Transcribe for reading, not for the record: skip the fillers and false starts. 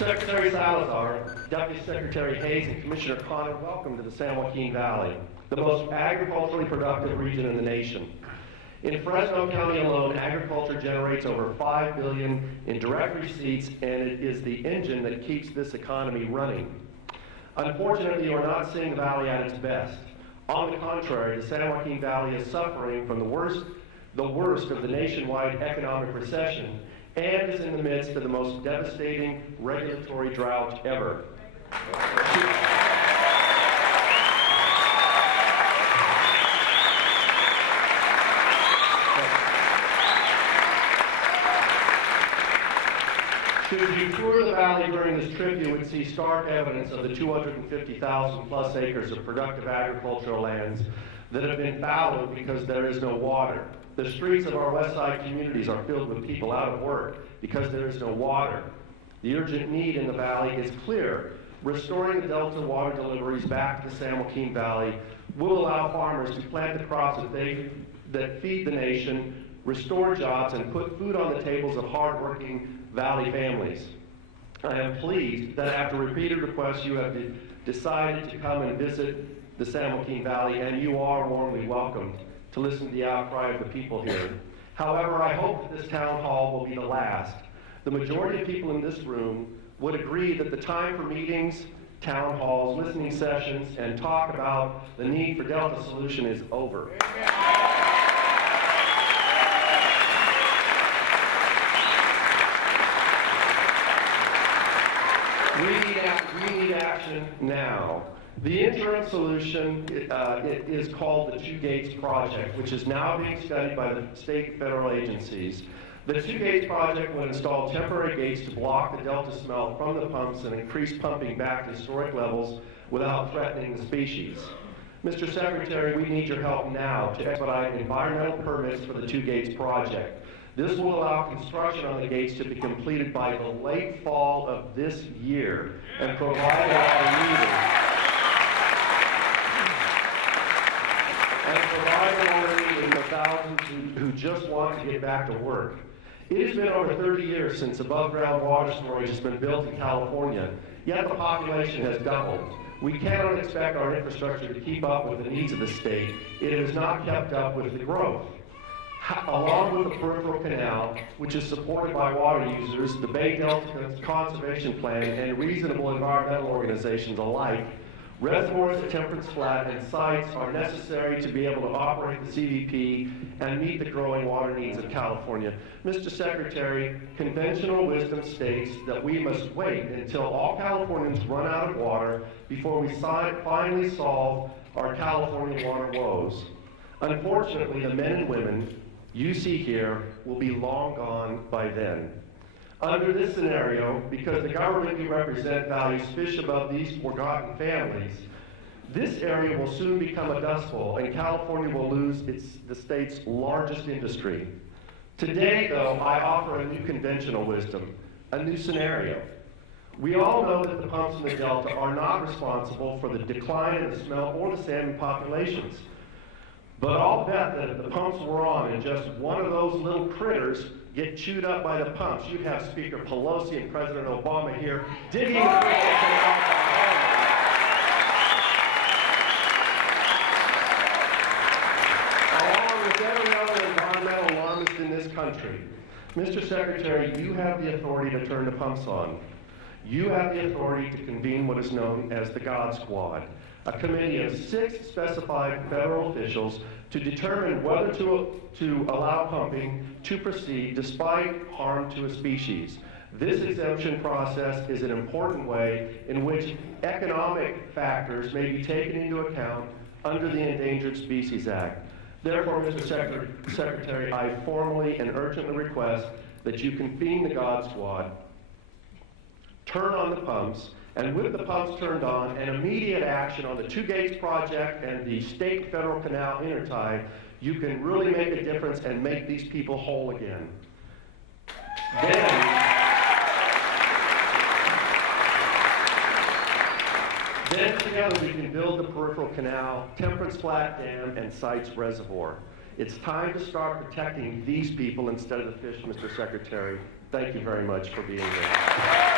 Secretary Salazar, Deputy Secretary Hayes, and Commissioner Connor, welcome to the San Joaquin Valley, the most agriculturally productive region in the nation. In Fresno County alone, agriculture generates over $5 billion in direct receipts, and it is the engine that keeps this economy running. Unfortunately, you are not seeing the valley at its best. On the contrary, the San Joaquin Valley is suffering from the worst of the nationwide economic recession and is in the midst of the most devastating regulatory drought ever. Should you tour the valley during this trip, you would see stark evidence of the 250,000 plus acres of productive agricultural lands that have been fallowed because there is no water. The streets of our west side communities are filled with people out of work because there is no water. The urgent need in the valley is clear. Restoring the Delta water deliveries back to the San Joaquin Valley will allow farmers to plant the crops that feed the nation, restore jobs, and put food on the tables of hardworking Valley families. I am pleased that after repeated requests you have decided to come and visit the San Joaquin Valley, and you are warmly welcomed to listen to the outcry of the people here. However, I hope that this town hall will be the last. The majority of people in this room would agree that the time for meetings, town halls, listening sessions, and talk about the need for Delta solution is over. We need action now. The interim solution is called the Two Gates Project, which is now being studied by the state and federal agencies. The Two Gates Project will install temporary gates to block the Delta smelt from the pumps and increase pumping back to historic levels without threatening the species. Mr. Secretary, we need your help now to expedite environmental permits for the Two Gates Project. This will allow construction on the gates to be completed by the late fall of this year and provide water needed. For thousands who just want to get back to work. It has been over 30 years since above-ground water storage has been built in California, yet the population has doubled. We cannot expect our infrastructure to keep up with the needs of the state. It has not kept up with the growth. Along with the peripheral canal, which is supported by water users, the Bay Delta Conservation Plan, and reasonable environmental organizations alike, reservoirs at Temperance Flat and sites are necessary to be able to operate the CVP and meet the growing water needs of California. Mr. Secretary, conventional wisdom states that we must wait until all Californians run out of water before we finally solve our California water woes. Unfortunately, the men and women you see here will be long gone by then. Under this scenario, because the government you represent values fish above these forgotten families, this area will soon become a dust bowl and California will lose the state's largest industry. Today, though, I offer a new conventional wisdom, a new scenario. We all know that the pumps in the Delta are not responsible for the decline in the smelt or the salmon populations. But I'll bet that if the pumps were on and just one of those little critters get chewed up by the pumps, you'd have Speaker Pelosi and President Obama here digging the canal. Along with every other environmental alarmist in this country. Mr. Secretary, you have the authority to turn the pumps on. You have the authority to convene what is known as the God Squad, a committee of 6 specified federal officials to determine whether to allow pumping to proceed despite harm to a species. This exemption process is an important way in which economic factors may be taken into account under the Endangered Species Act. Therefore, Mr. Secretary, I formally and urgently request that you convene the God Squad, turn on the pumps, and with the pumps turned on and immediate action on the Two Gates Project and the state federal canal intertie, you can really make a difference and make these people whole again. Then together we can build the peripheral canal, Temperance Flat Dam, and Sites Reservoir. It's time to start protecting these people instead of the fish, Mr. Secretary. Thank you very much for being here.